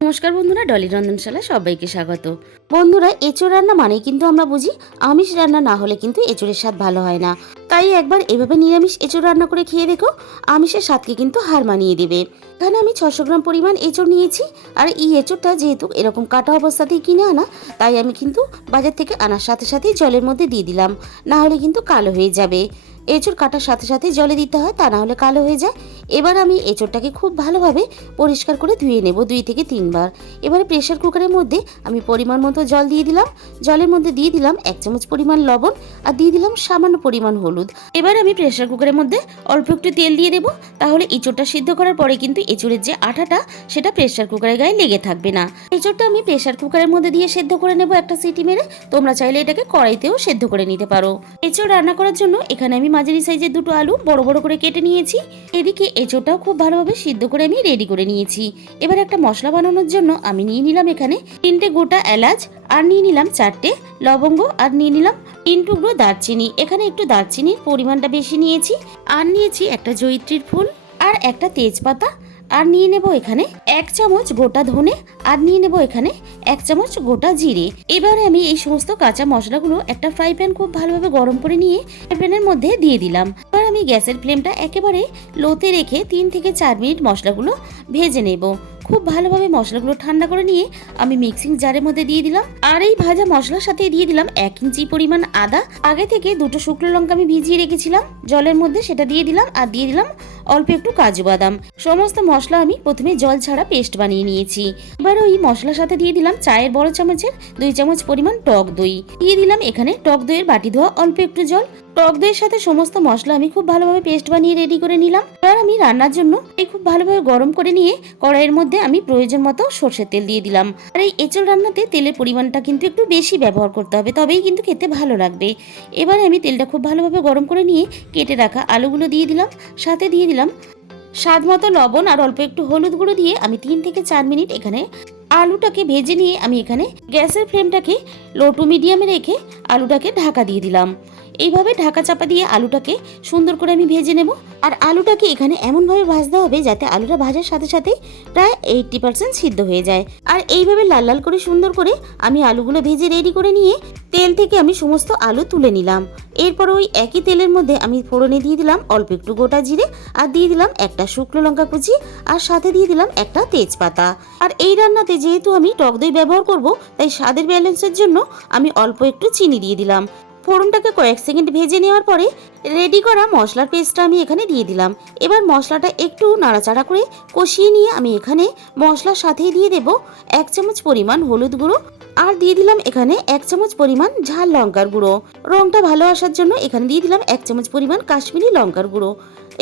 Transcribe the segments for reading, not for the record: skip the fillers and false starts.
নমস্কার বন্ধুরা, ডলি রন্ধনশালা সবাইকে স্বাগত। বন্ধুরা, এঁচোড় রান্না মানেই কিন্তু আমরা বুঝি আমিষ রান্না না হলে কিন্তু এঁচোড়ের স্বাদ ভালো হয় না। তাই একবার এভাবে নিরামিষ এঁচোড় রান্না করে খেয়ে দেখো, আমিষের স্বাদকে কিন্তু হার মানিয়ে দেবে। এখানে আমি 600 গ্রাম পরিমাণ এঁচোড় নিয়েছি। আর এই এঁচোড়টা যেহেতু এরকম কাটা অবস্থাতেই কিনে আনা, তাই আমি কিন্তু বাজার থেকে আনার সাথে সাথেই জলের মধ্যে দিয়ে দিলাম, না হলে কিন্তু কালো হয়ে যাবে। এঁচোড় কাটার সাথে সাথে জলে দিতে হয়, তা না হলে কালো হয়ে যায়। এবার আমি এঁচোড়টাকে খুব ভালোভাবে পরিষ্কার করে ধুয়ে নেব 2 থেকে 3 বার। এবারে প্রেসার কুকারের মধ্যে আমি পরিমাণ মতো জল দিয়ে দিলাম। জলের মধ্যে দিয়ে দিলাম 1 চামচ পরিমাণ লবণ আর দিয়ে দিলাম সামান্য পরিমাণ হলুদ। এবার আমি প্রেসার কুকারের মধ্যে অল্প একটু তেল দিয়ে দেবো, তাহলে এঁচোড়টা সিদ্ধ করার পরে কিন্তু এঁচোড়ের যে আঠাটা সেটা প্রেসার কুকারের গায়ে লেগে থাকবে না। এঁচোড়টা আমি প্রেসার কুকারের মধ্যে দিয়ে সেদ্ধ করে নেব একটা সিটি মেরে। তোমরা চাইলে এটাকে কড়াইতেও সেদ্ধ করে নিতে পারো। এঁচোড় রান্না করার জন্য এখানে আমি মাঝারি সাইজের 2টো আলু বড় বড় করে কেটে নিয়েছি। এদিকে এঁচোড়টাও খুব ভালোভাবে সিদ্ধ করে আমি রেডি করে নিয়েছি। এবার একটা মশলা বানানোর জন্য আমি নিয়ে নিলাম এখানে 3টে গোটা এলাচ, আর নিয়ে নিলাম 4টে লবঙ্গ, আর নিয়ে নিলাম 3 টুকরো দারচিনি। এখানে একটু দারচিনির পরিমাণটা বেশি নিয়েছি। আর নিয়েছি একটা জয়িত্রীর ফুল আর একটা তেজপাতা। আর নিয়ে নেব এখানে 1 চামচ গোটা ধনে, আর নিয়ে নেব এখানে 1 চামচ গোটা জিরে। এবারে আমি এই সমস্ত কাঁচা মশলাগুলো একটা ফ্রাই প্যান খুব ভালোভাবে গরম করে নিয়ে প্যানের মধ্যে দিয়ে দিলাম। এবার আমি গ্যাসের ফ্লেমটা একেবারে লোতে রেখে 3 থেকে 4 মিনিট মশলাগুলো ভেজে নেব। খুব ভালোভাবে মশলাগুলো ঠান্ডা করে নিয়ে আমি মিক্সিং জারের মধ্যে দিয়ে দিলাম। আর এই ভাজা মশলার সাথে দিয়ে দিলাম 1 ইঞ্চি পরিমাণ আদা। আগে থেকে 2টো শুকনো লঙ্কা আমি ভিজিয়ে রেখেছিলাম জলের মধ্যে, সেটা দিয়ে দিলাম। আর দিয়ে দিলাম অল্প একটু কাজু বাদাম। সমস্ত মশলা আমি প্রথমে জল ছাড়া পেস্ট বানিয়ে নিয়েছি। এবার ওই মশলার সাথে দিয়ে দিলাম চায়ের বড় চামচের 2 চামচ পরিমাণ টক দই। দিয়ে দিলাম এখানে টক দইয়ের বাটি ধোয়া অল্প একটু জল। টক দইয়ের সাথে সমস্ত মশলা আমি খুব ভালোভাবে পেস্ট বানিয়ে রেডি করে নিলাম। এবার আমি রান্নার জন্য এই খুব ভালোভাবে গরম করে নিয়ে কড়াইয়ের মধ্যে আমি প্রয়োজন মতো সরষের তেল দিয়ে দিলাম। আর এই এঁচোড় রান্নাতে তেলের পরিমাণটা কিন্তু একটু বেশি ব্যবহার করতে হবে, তবেই কিন্তু খেতে ভালো লাগবে। এবার আমি তেলটা খুব ভালোভাবে গরম করে নিয়ে কেটে রাখা আলুগুলো দিয়ে দিলাম। সাথে দিয়ে দিলাম স্বাদ মতো লবণ আর অল্প একটু হলুদ গুঁড়ো দিয়ে আমি 3 থেকে 4 মিনিট এখানে আলুটাকে ভেজে নিয়ে আমি এখানে গ্যাসের ফ্লেমটাকে লো টু মিডিয়ামে রেখে আলুটাকে ঢাকা দিয়ে দিলাম। এইভাবে ঢাকা চাপা দিয়ে আলুটাকে সুন্দর করে আমি ভেজে নেব। আর আলুটাকে এখানে এমনভাবে ভাজতে হবে যাতে আলুটা ভাজার সাথে সাথে প্রায় 80% সিদ্ধ হয়ে যায়। আর এইভাবে লাল লাল করে সুন্দর করে আমি আলুগুলো ভেজে রেডি করে নিয়ে তেল থেকে আমি সমস্ত আলু তুলে নিলাম। এরপর ওই একই তেলের মধ্যে আমি ফোড়নে দিয়ে দিলাম অল্প একটু গোটা জিরে, আর দিয়ে দিলাম একটা শুকনো লঙ্কা কুচি, আর সাথে দিয়ে দিলাম একটা তেজপাতা। আর এই রান্নাতে যেহেতু আমি টক দই ব্যবহার করব, তাই স্বাদের ব্যালেন্সের জন্য আমি অল্প একটু চিনি দিয়ে দিলাম। ফোড়নটাকে কয়েক সেকেন্ড ভেজে নেওয়ার পরে রেডি করা মশলার পেস্টটা আমি এখানে দিয়ে দিলাম। এবার মশলাটা একটু নাড়াচাড়া করে কষিয়ে নিয়ে আমি এখানে মশলার সাথেই দিয়ে দেব 1 চামচ পরিমাণ হলুদ গুঁড়ো, আর দিয়ে দিলাম এখানে 1 চামচ পরিমাণ ঝাল লঙ্কার গুঁড়ো। রংটা ভালো আসার জন্য এখানে দিয়ে দিলাম 1 চামচ পরিমাণ কাশ্মীরি লঙ্কার গুঁড়ো।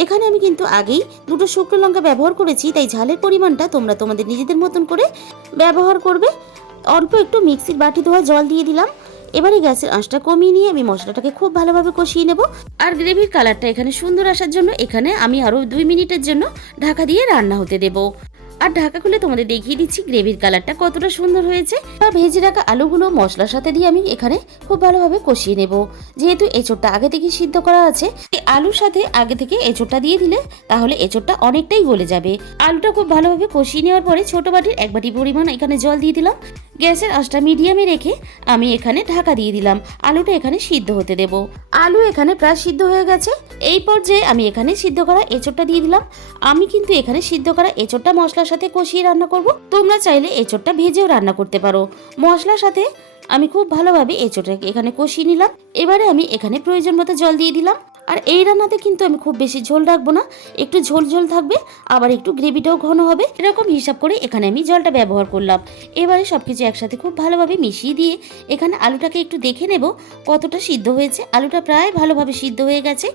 এখানে আমি কিন্তু আগেই 2টো শুকনো লঙ্কা ব্যবহার করেছি, তাই ঝালের পরিমাণটা তোমরা তোমাদের নিজেদের মতন করে ব্যবহার করবে। অল্প একটু মিক্সির বাটি ধোয়া জল দিয়ে দিলাম। এবারে গ্যাসের আঁচটা কমিয়ে নিয়ে আমি মশলাটাকে খুব ভালোভাবে কষিয়ে নেব। আর গ্রেভির কালারটা এখানে সুন্দর আসার জন্য এখানে আমি আরও 2 মিনিটের জন্য ঢাকা দিয়ে রান্না হতে দেব। আর ঢাকা খুলে তোমাদের দেখিয়ে দিচ্ছি গ্রেভির কালারটা কতটা সুন্দর হয়েছে। আর ভেজে রাখা আলুগুলো মশলার সাথে দিয়ে আমি এখানে খুব ভালোভাবে কষিয়ে নেব। যেহেতু এঁচোড়টা আগে থেকে সিদ্ধ করা আছে, এই আলুর সাথে আগে থেকে এঁচোড়টা দিয়ে দিলে তাহলে এঁচোড়টা অনেকটাই গলে যাবে। আলুটা খুব ভালোভাবে কষিয়ে নেওয়ার পরে ছোট বাটির 1 বাটি পরিমাণ এখানে জল দিয়ে দিলাম। গ্যাসের আঁচটা মিডিয়ামে রেখে আমি এখানে ঢাকা দিয়ে দিলাম। আলুটা এখানে সিদ্ধ হতে দেব। আলু এখানে প্রায় সিদ্ধ হয়ে গেছে। এই পর্যায়ে আমি এখানে সিদ্ধ করা এঁচোড়টা দিয়ে দিলাম। আমি কিন্তু এখানে সিদ্ধ করা এঁচোড়টা মশলার সাথে কষিয়ে রান্না করব। তোমরা চাইলে এঁচোড়টা ভেজেও রান্না করতে পারো। মশলার সাথে আমি খুব ভালোভাবে এঁচোড়টাকে এখানে কষিয়ে নিলাম। এবারে আমি এখানে প্রয়োজন মতো জল দিয়ে দিলাম। আর এই রান্নাতে কিন্তু আমি খুব বেশি ঝোল রাখবো না, একটু ঝোল ঝোল থাকবে, আবার একটু গ্রেভিটাও ঘন হবে, এরকম হিসাব করে এখানে আমি জলটা ব্যবহার করলাম। এবারে সবকিছু একসাথে খুব ভালোভাবে মিশিয়ে দিয়ে এখানে আলুটাকে একটু দেখে নেব কতটা সিদ্ধ হয়েছে। আলুটা প্রায় ভালোভাবে সিদ্ধ হয়ে গেছে।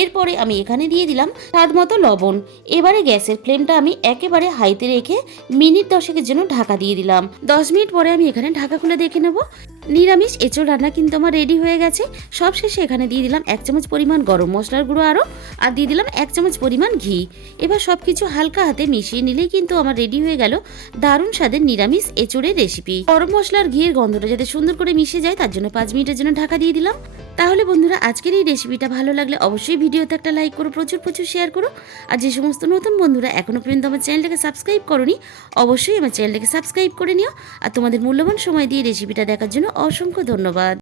এরপরে আমি এখানে দিয়ে দিলাম স্বাদ মতো লবণ। এবারে গ্যাসের ফ্লেমটা আমি একেবারে হাইতে রেখে মিনিট 10 জন্য ঢাকা দিয়ে দিলাম। 10 মিনিট পরে আমি এখানে ঢাকা খুলে দেখে নেব। নিরামিষ এঁচোড় রান্না কিন্তু আমার রেডি হয়ে গেছে। সবশেষে এখানে দিয়ে দিলাম 1 চামচ পরিমাণ গরম মশলার গুঁড়ো আরও, আর দিয়ে দিলাম 1 চামচ পরিমাণ ঘি। এবার সব কিছু হালকা হাতে মিশিয়ে নিলেই কিন্তু আমার রেডি হয়ে গেল দারুণ স্বাদের নিরামিষ এঁচোড়ের রেসিপি। গরম মশলার ঘিয়ের গন্ধটা যাতে সুন্দর করে মিশে যায়, তার জন্য 5 মিনিটের জন্য ঢাকা দিয়ে দিলাম। তাহলে বন্ধুরা, আজকের এই রেসিপিটা ভালো লাগলে অবশ্যই ভিডিওতে একটা লাইক করো, প্রচুর প্রচুর শেয়ার করো। আর যে সমস্ত নতুন বন্ধুরা এখনও পর্যন্ত আমার চ্যানেলটাকে সাবস্ক্রাইব করোনি, অবশ্যই আমার চ্যানেলটাকে সাবস্ক্রাইব করে নিও। আর তোমাদের মূল্যবান সময় দিয়ে রেসিপিটা দেখার জন্য অসংখ্য ধন্যবাদ।